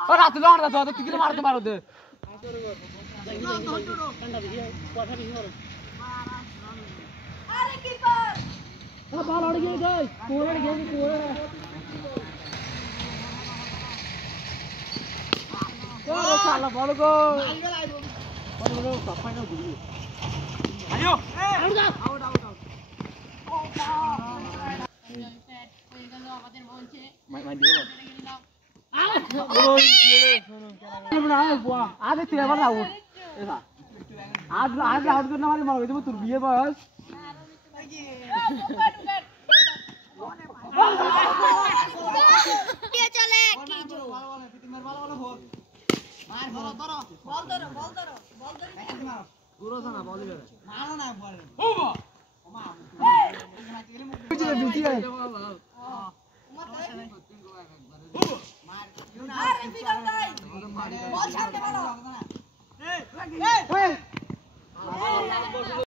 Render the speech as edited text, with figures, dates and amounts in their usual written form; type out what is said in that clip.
ও রাত লড় দাও তুই কি মারতে পারো দে আরে কিপার বল আড় গিয়ে যাই কোরে গিয়ে কোরে ও শালা বল গো বল বল সব ফাইনাল দিবি আইও আউট আউট আউট হয়ে গেল আমাদের মঞ্চে মাই দিও आज तेवर आउट आज आज आउट करना वाले मारो तो तू बिये बस ये चले की जो मार धरो धरो बॉल धरो बॉल धरो बॉल धरो पूरा साना बॉल ले मारो ना बॉल ओ मा मुझे बिजी है আরে বিড়াল ভাই বল সামনে মারো